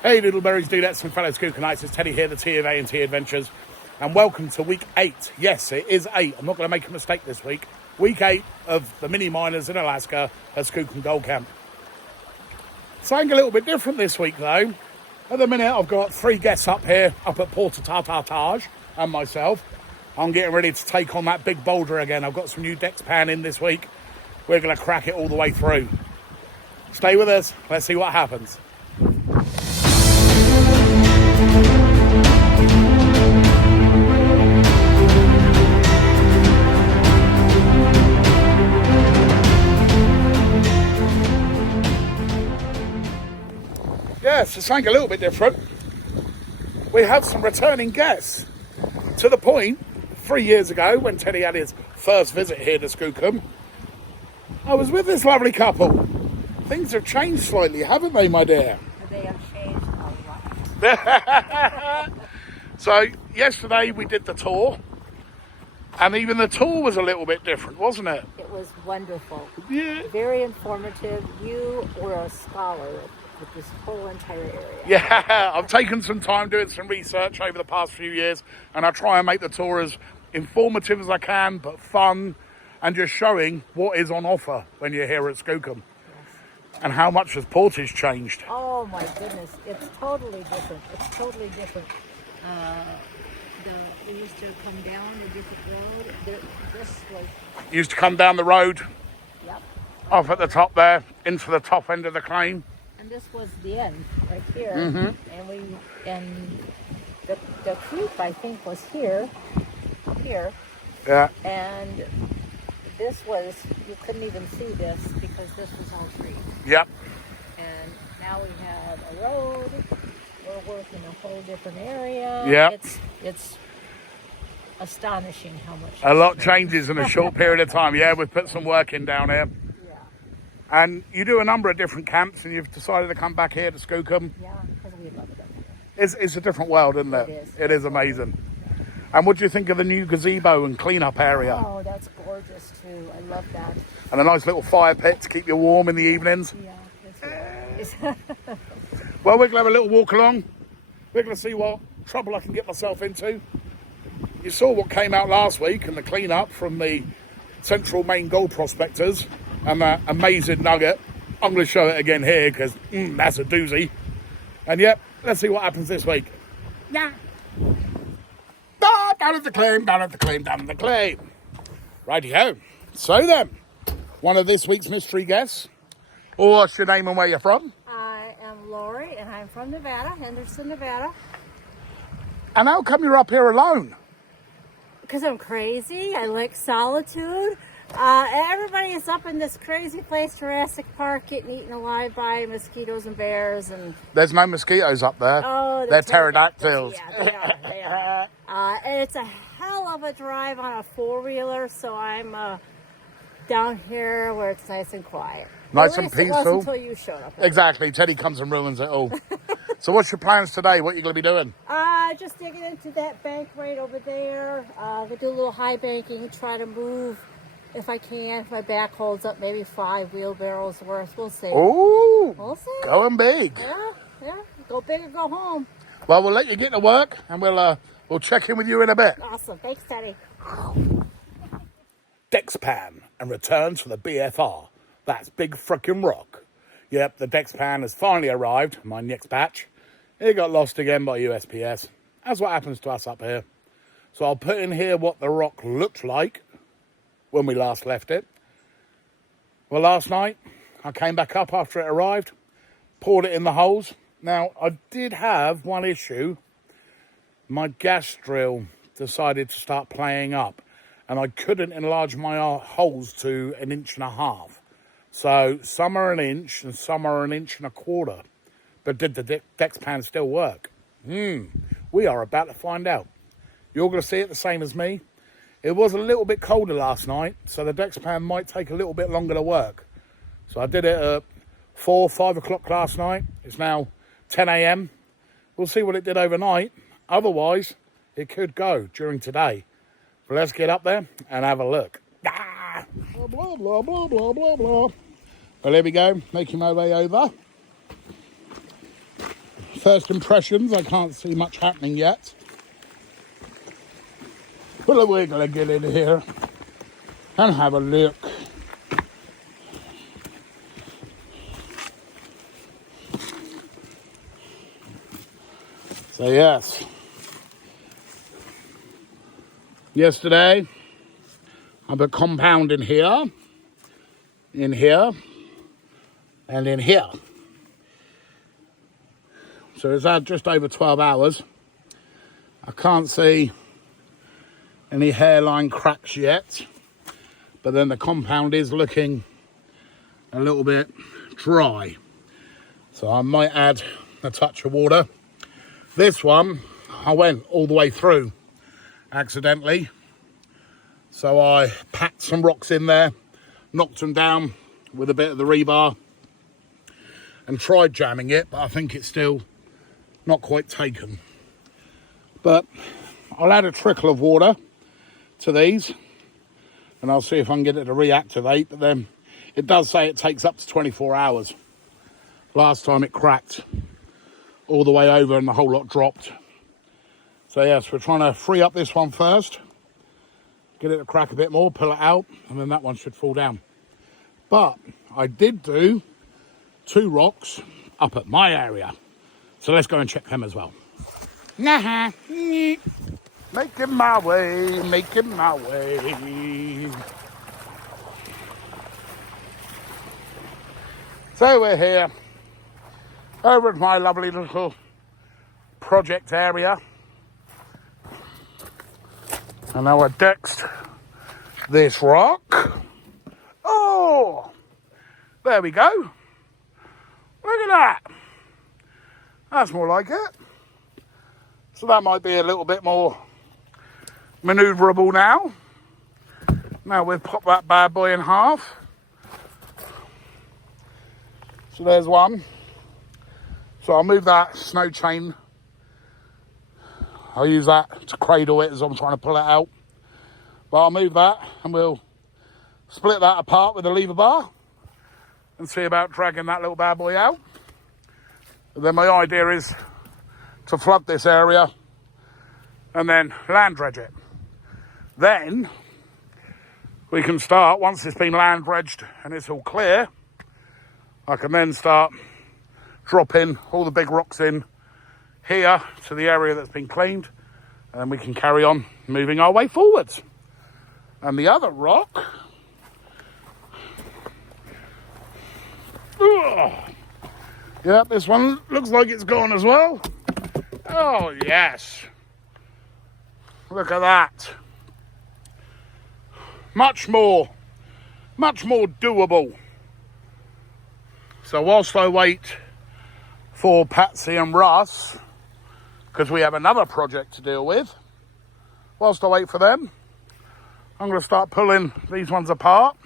Hey little berries, dudettes and fellow Skookanites, it's Teddy here, the T of A&T Adventures, and welcome to week 8. Yes, it is 8. I'm not going to make a mistake this week. Week 8 of the mini miners in Alaska at Skookum Gold Camp. Something a little bit different this week though. At the minute I've got 3 guests up here, up at Port Tatartage, and myself. I'm getting ready to take on that big boulder again. I've got some new Dexpan in this week. We're going to crack it all the way through. Stay with us, let's see what happens. Yes, it's something a little bit different. We have some returning guests. To the point, 3 years ago, when Teddy had his first visit here to Skookum, I was with this lovely couple. Things have changed slightly, haven't they, my dear? They have changed a lot. So, yesterday we did the tour, and even the tour was a little bit different, wasn't it? It was wonderful. Yeah. Very informative. You were a scholar with this whole entire area. Yeah, I've taken some time doing some research over the past few years, and I try and make the tour as informative as I can, but fun, and just showing what is on offer when you're here at Skookum. Yes. And how much has portage changed. Oh my goodness, it's totally different. It's totally different. It used to come down a different road. This was... Used to come down the road, Yep. off at the top there, into the top end of the claim. And this was the end, right here. Mm-hmm. And the creek, I think, was here. Yeah. And this was, you couldn't even see this because this was all tree. Yep. And now we have a road. We're working a whole different area. Yep. It's astonishing how much. A lot changes in a short period of time. Yeah, we've put some work in down here. Yeah. And you do a number of different camps, and you've decided to come back here to Skookum. Yeah, because we love it up here. It's a different world, isn't it? It is. It is amazing. And what do you think of the new gazebo and clean-up area? Oh, that's gorgeous too. I love that. And a nice little fire pit to keep you warm in the evenings. Yeah, it's nice. Well, we're going to have a little walk along. We're going to see what trouble I can get myself into. You saw what came out last week and the clean-up from the Central Maine Gold Prospectors and that amazing nugget. I'm going to show it again here because that's a doozy. And yep, let's see what happens this week. Yeah. Down at the claim, down at the claim, down at the claim. Righty-ho. So then, one of this week's mystery guests. What's your name and where you're from? I am Lori, and I'm from Nevada, Henderson, Nevada. And how come you're up here alone? Because I'm crazy. I like solitude. Everybody is up in this crazy place, Jurassic Park, getting eaten alive by mosquitoes and bears. And there's no mosquitoes up there. oh, they're pterodactyls. Yeah, they are. And it's a hell of a drive on a 4-wheeler, so I'm down here where it's nice and quiet. Nice At and least it peaceful. was until you showed up. Exactly. Teddy comes and ruins it all. So what's your plans today? What are you going to be doing? Just digging into that bank right over there. Gonna do a little high banking, try to move if I can. If my back holds up, maybe 5 wheelbarrows worth. We'll see. Ooh, We'll see. going big. Yeah. Go big or go home. Well, we'll let you get to work and we'll check in with you in a bit. Awesome. Thanks, Teddy. Dexpan and return to the BFR. That's Big Frickin' Rock. Yep, the Dexpan has finally arrived, my next batch. It got lost again by USPS. That's what happens to us up here. So I'll put in here what the rock looked like when we last left it. Well, last night, I came back up after it arrived, poured it in the holes. Now, I did have one issue. My gas drill decided to start playing up, and I couldn't enlarge my holes to 1.5 inches. So some are 1 inch and some are 1.25 inches. But did the Dexpan still work? We are about to find out. You're going to see it the same as me. It was a little bit colder last night, so the Dexpan might take a little bit longer to work. So I did it at 4, 5 o'clock last night. It's now 10 a.m. We'll see what it did overnight. Otherwise, it could go during today. But let's get up there and have a look. Blah, blah, blah, blah, blah, blah, blah. Well, there we go. Making my way over. first impressions, I can't see much happening yet. But we're going to get in here and have a look. So yes, yesterday I put compound in here, and in here. So it's had just over 12 hours. I can't see any hairline cracks yet, but then the compound is looking a little bit dry. So I might add a touch of water. This one, I went all the way through accidentally. So I packed some rocks in there, knocked them down with a bit of the rebar and tried jamming it, but I think it's still not quite taken. But I'll add a trickle of water to these and I'll see if I can get it to reactivate. But then it does say it takes up to 24 hours. Last time it cracked all the way over and the whole lot dropped. So yes, we're trying to free up this one first, get it to crack a bit more, pull it out, and then that one should fall down. But I did do 2 rocks up at my area, so let's go and check them as well. Making my way, making my way. So we're here over at my lovely little project area. And now I dexed this rock. Oh, there we go. Look at that. That's more like it. So that might be a little bit more manoeuvrable now. Now we've popped that bad boy in half. So there's one. So I'll move that snow chain. I'll use that to cradle it as I'm trying to pull it out. But I'll move that and we'll split that apart with a lever bar and see about dragging that little bad boy out. And then my idea is to flood this area and then land dredge it. Then we can start, once it's been land dredged and it's all clear, I can then start dropping all the big rocks in here to the area that's been cleaned, and then we can carry on moving our way forwards. And the other rock, yeah, this one looks like it's gone as well. Oh yes, look at that. Much more doable. So whilst I wait for Patsy and Russ, because we have another project to deal with, whilst I wait for them, I'm going to start pulling these ones apart,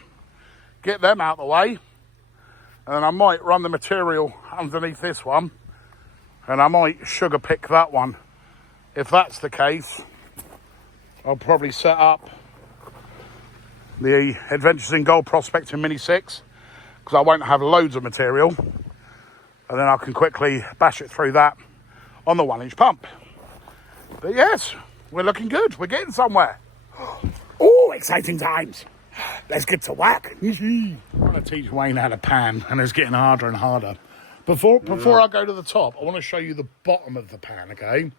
get them out of the way, and I might run the material underneath this one, and I might sugar pick that one. If that's the case, I'll probably set up the Adventures in Gold Prospecting Mini 6, because I won't have loads of material, and then I can quickly bash it through that on the 1-inch pump. But yes, we're looking good. We're getting somewhere. Oh, exciting times. Let's get to whack. I'm going to teach Wayne how to pan, and it's getting harder and harder. Before I go to the top, I want to show you the bottom of the pan, okay?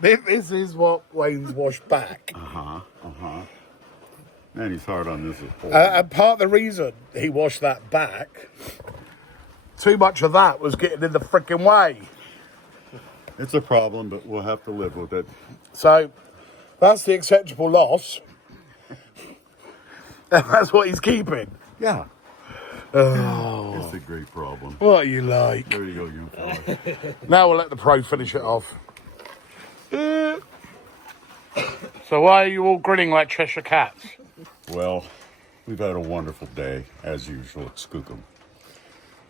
This is what Wayne's washed back. Man, he's hard on this. And part of the reason he washed that back, too much of that was getting in the freaking way. It's a problem, but we'll have to live with it. So that's the acceptable loss. And that's what he's keeping. Yeah. Oh. It's a great problem. What you like. There you go, young fella. Now we'll let the pro finish it off. So why are you all grinning like Cheshire Cats? Well, we've had a wonderful day, as usual, at Skookum.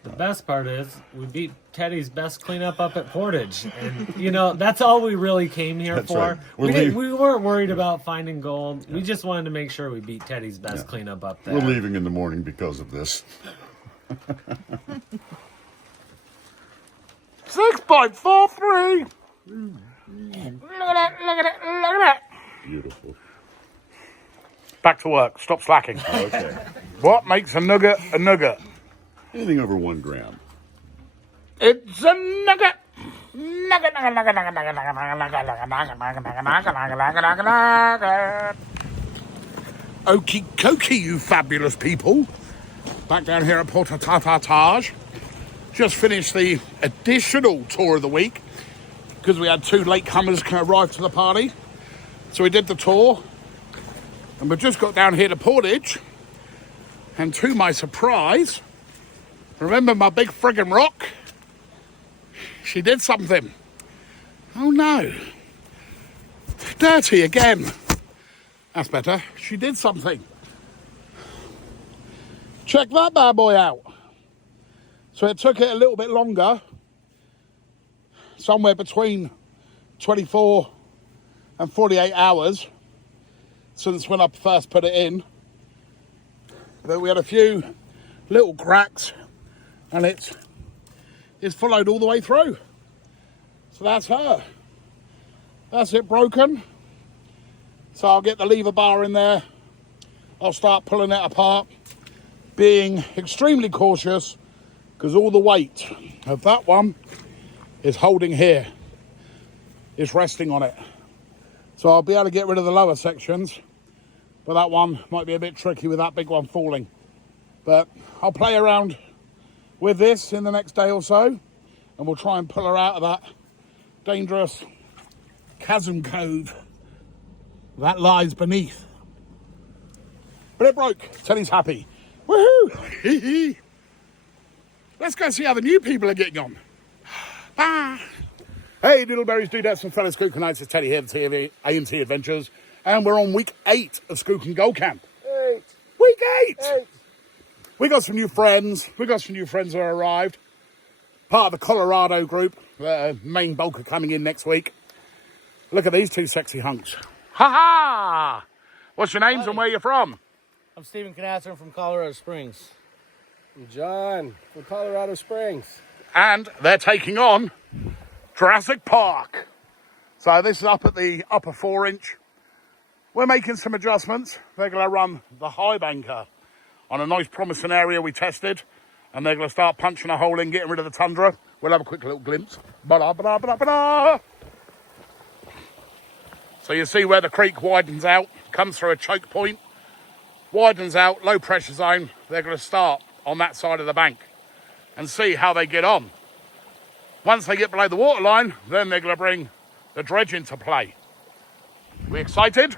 The best part is we beat Teddy's best cleanup up at Portage. And, you know, that's all we really came here That's for. right. We weren't worried about finding gold. Yeah. We just wanted to make sure we beat Teddy's best cleanup up there. We're leaving in the morning because of this. 6.43. Look at that, look at it, look at that. Beautiful. Back to work. Stop slacking. Okay. What makes a nugget a nugget? Anything over 1 gram. It's a nugget. Nugget, nugget, nugget, nugget, nugget, nugget, nugget, nugget, nugget, nugget, nugget, nugget, nugget, nugget. Okie dokie, you fabulous people. Back down here at Port Tatartage. Just finished the additional tour of the week because we had 2 latecomers arrive to the party. So we did the tour and we've just got down here to Portage. And to my surprise, remember my big friggin' rock? She did something. Oh no. Dirty again. That's better. She did something. Check that bad boy out. So it took it a little bit longer. Somewhere between 24 and 48 hours since when I first put it in. But we had a few little cracks and it's followed all the way through. So that's her. That's it broken. So I'll get the lever bar in there. I'll start pulling it apart, being extremely cautious because all the weight of that one is holding here. It's resting on it. So I'll be able to get rid of the lower sections, but that one might be a bit tricky with that big one falling. But I'll play around with this in the next day or so, and we'll try and pull her out of that dangerous chasm cove that lies beneath. But it broke. Teddy's happy. Woohoo! Let's go see how the new people are getting on. Bye. Hey, Diddleberries, Dudettes and fellow Skookanites. It's Teddy here, the A&T Adventures, and we're on week 8 of Skookum Gold Camp. 8. Week 8! 8. We got some new friends. We got some new friends who arrived. Part of the Colorado group. Maine Gold coming in next week. Look at these 2 sexy hunks. Ha ha! What's your names and where you're from? I'm Stephen Canasser from Colorado Springs. I'm John from Colorado Springs. And they're taking on Jurassic Park. So this is up at the upper 4-inch. We're making some adjustments. They're going to run the highbanker on a nice promising area we tested. And they're going to start punching a hole in, getting rid of the tundra. We'll have a quick little glimpse. Ba-da, ba-da, ba-da, ba-da. So you see where the creek widens out, comes through a choke point, widens out, low pressure zone. They're going to start on that side of the bank and see how they get on. Once they get below the waterline, then they're going to bring the dredge into play. We excited?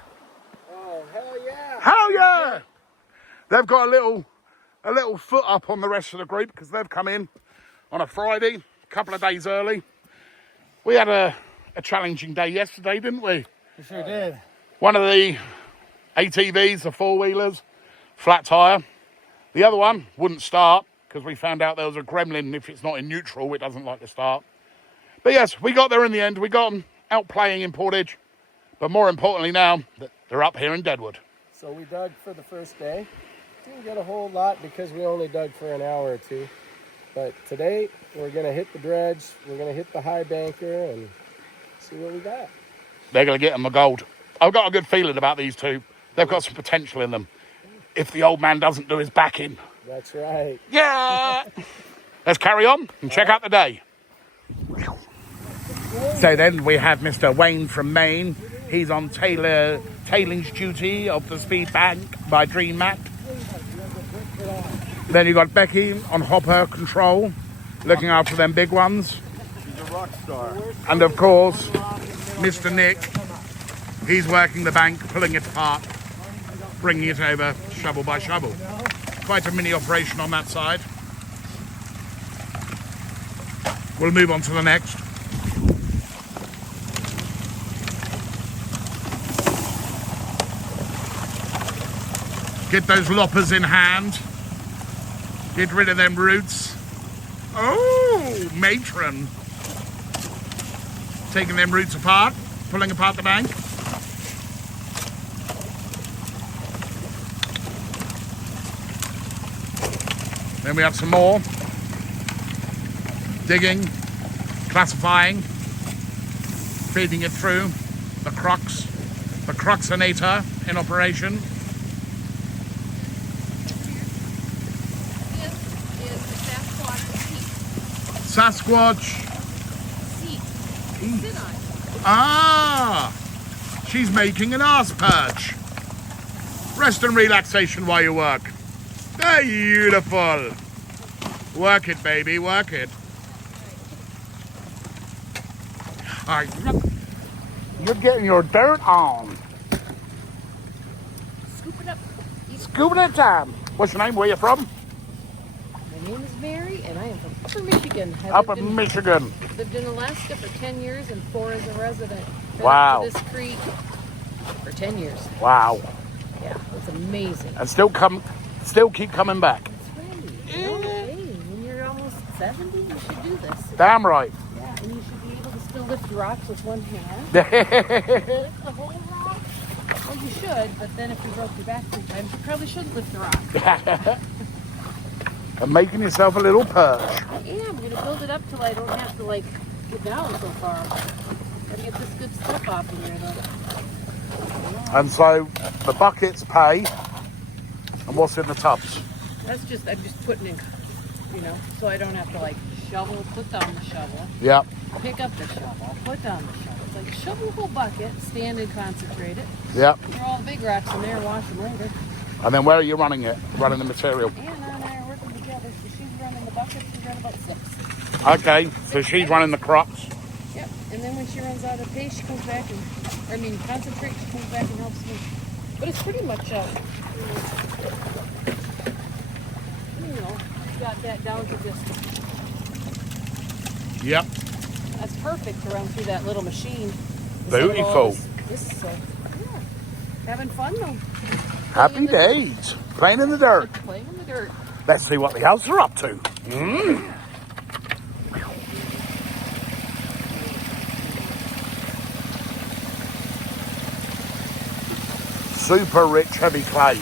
Oh, hell yeah. Hell yeah! They've got a little foot up on the rest of the group because they've come in on a Friday, a couple of days early. We had a challenging day yesterday, didn't we? We sure did. One of the ATVs, the 4-wheelers, flat tyre. The other one wouldn't start because we found out there was a gremlin. If it's not in neutral, it doesn't like to start. But yes, we got there in the end. We got them out playing in Portage. But more importantly now, they're up here in Deadwood. So we dug for the first day. Didn't get a whole lot because we only dug for an hour or 2. But today, we're going to hit the dredge. We're going to hit the high banker and see what we got. They're going to get them a gold. I've got a good feeling about these 2. They've got some potential in them. If the old man doesn't do his backing. That's right. Yeah! Let's carry on and check out the day. So then we have Mr. Wayne from Maine. He's on tailings duty of the speed bank by Dream Mat. Then you got Becky on hopper control, looking after them big ones. She's a rock star. And of course, Mr. Nick, he's working the bank, pulling it apart, bringing it over shovel by shovel. Quite a mini operation on that side. We'll move on to the next. Get those loppers in hand. Get rid of them roots. Oh, matron. Taking them roots apart, pulling apart the bank. Then we have some more. Digging, classifying, feeding it through the Cruxinator in operation. This is the Sasquatch. seat. Sit on it. Ah, she's making an arse perch. Rest and relaxation while you work. Beautiful. Work it, baby, work it. All right, you're getting your dirt on. Scoop it up. Scooping it time. What's your name? Where you from? My name is Mary, and I am from Upper Michigan. I Up lived in Michigan. lived in Alaska for 10 years and 4 as a resident. Been Wow. up to this creek for 10 years. Wow. Yeah, it's amazing. And still keep coming back. That's right. You know, hey, when you're almost 70, you should do this. Damn right. Yeah, and you should be able to still lift rocks with one hand. And The whole rock? Well, you should, but then if you broke your back 3 times, you probably shouldn't lift the rock. making yourself a little perch. I am. I'm going to build it up till I don't have to, like, get down so far. Gotta get this good stuff off of here, though. And so the buckets pay. And what's in the tubs? That's just, I'm just putting in, you know, so I don't have to, like, shovel, put down the shovel, Yep. pick up the shovel, put down the shovel. It's like shovel the whole bucket, stand and concentrate it. Yep. Throw all the big rocks in there, wash them later. And then where are you running it? Running the material? Anna and I are working together, so she's running the buckets, we run about 6. Okay, so she's running the Crux. Yep, and then when she runs out of pace, she comes back and, concentrate, she comes back and helps me. But it's pretty much, you know, got that down to just, Yep. that's perfect to run through that little machine. Instead of all Beautiful. this, yeah. Having fun though. Happy days. Playing in the dirt. Playing in the dirt. Let's see what the elves are up to. Super rich heavy clay.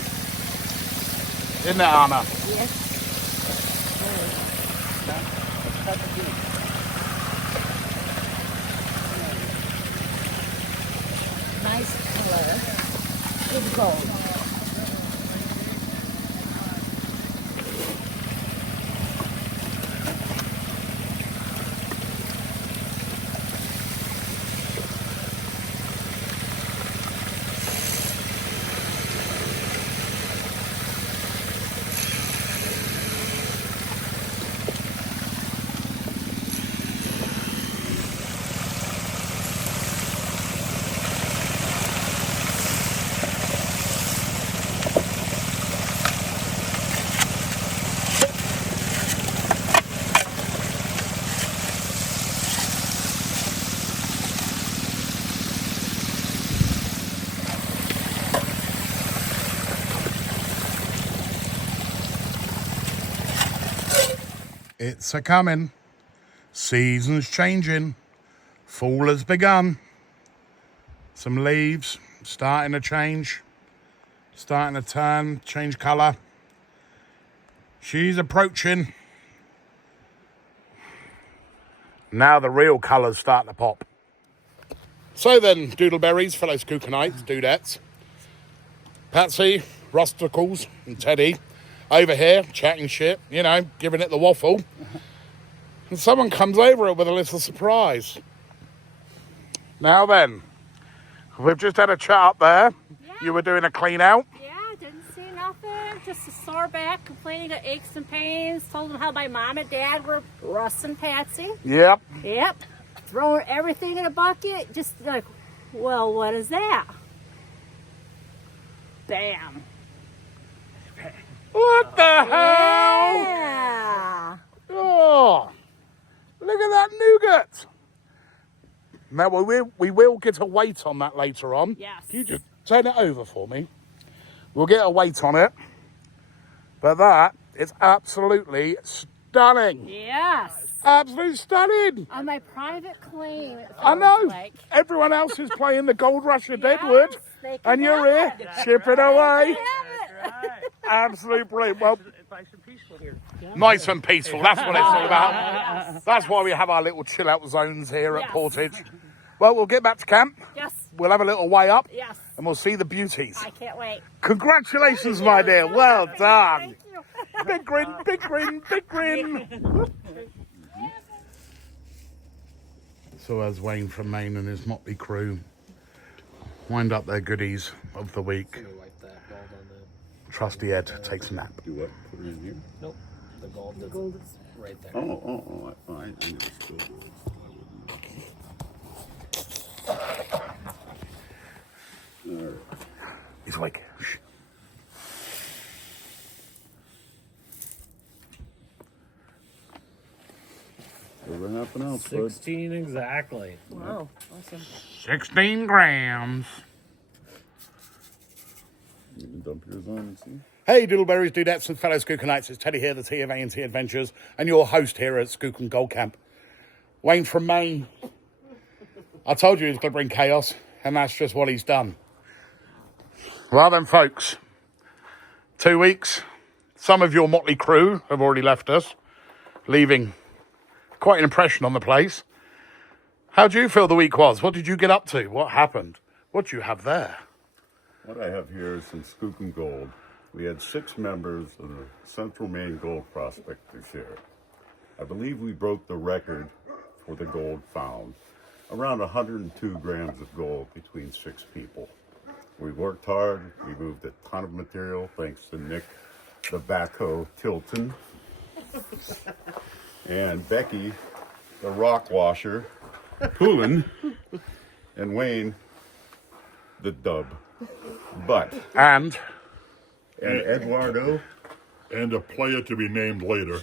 Isn't it, Anna? Yes. Nice color. It's gold. It's a coming. Season's changing. Fall has begun. Some leaves starting to change. Starting to turn, change colour. She's approaching. Now the real colours start to pop. So then, doodleberries, fellow Skookanites, dudettes, Patsy, Rusticles, and Teddy over here chatting shit, you know, giving it the waffle. And someone comes over with a little surprise. Now then, we've just had a chat up there. Yeah. You were doing a clean out. Yeah, didn't see nothing. Just a sore back, complaining of aches and pains. Told them how my mom and dad were Russ and Patsy. Yep. Yep. Throwing everything in a bucket. Just like, well, what is that? Bam. What the hell? Yeah. Oh, look at that nougat. Now, we will get a weight on that later on. Yes. Can you just turn it over for me? We'll get a weight on it. But that is absolutely stunning. Yes. Absolutely stunning. On my private claim. It I know. feels like. Everyone else is playing the Gold Rush of Deadwood. they can And you're have here, it. chipping away. They have it. Absolutely brilliant. Well, It's nice and peaceful here. Nice and peaceful. That's what it's all about. That's why we have our little chill out zones here at Yes. Portage. Well, we'll get back to camp. Yes. We'll have a little way up. Yes. And we'll see the beauties. I can't wait. Congratulations, my dear. Well done. Thank you. Big grin, big grin, big grin. So as Wayne from Maine and his Motley Crew wind up their goodies of the week, Wipe that gold on the. Trusty Ed takes a nap. Do what? Put it in here? Nope. The gold. The gold is right there. I knew it was good. All right. He's awake. Shh. Over half an ounce, bud. 16 exactly. Wow, awesome. 16 grams. You can dump yours on and see. Hey, Doodleberries, Dudettes, and fellow Skookanites. It's Teddy here, the T of A&T Adventures, and your host here at Skookum Gold Camp. Wayne from Maine. I told you he was going to bring chaos, and that's just what he's done. Well then, folks, 2 weeks. Some of your Motley Crew have already left us, leaving quite an impression on the place. How do you feel the week was? What did you get up to? What happened? What do you have there? What I have here is some Skookum Gold. We had 6 members of the Central Maine Gold Prospectors here. I believe we broke the record for the gold found. Around 102 grams of gold between 6 people. We worked hard. We moved a ton of material thanks to Nick, the backhoe Tilton, and Becky, the rock washer, Poulin, and Wayne, the dub. But, And Eduardo, And a player to be named later.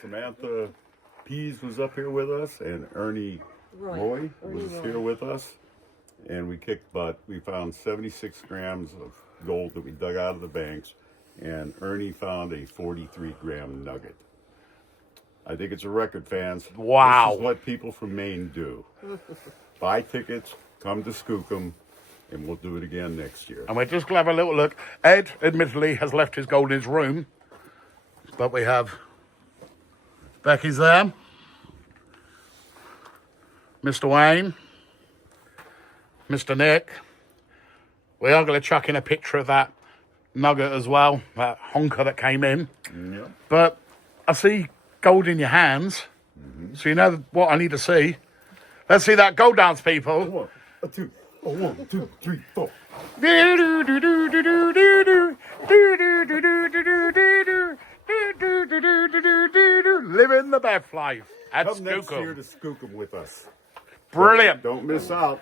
Samantha Pease was up here with us, and Ernie Roy was here with us. And we found 76 grams of gold that we dug out of the banks, and Ernie found a 43-gram nugget. I think it's a record, fans. Wow. This is what people from Maine do. Buy tickets, come to Skookum, and we'll do it again next year. And we're just going to have a little look. Ed, admittedly, has left his gold in his room. But we have Becky's there. Mr. Wayne. Mr. Nick. We are going to chuck in a picture of that nugget as well, that honker that came in. Yep. But I see gold in your hands. So you know what I need to see. Let's see that gold dance, people. 1, 2, 1, 2, 3, 4. Living the best life at Come next year Skookum. to Skookum with us. Brilliant. Don't miss out.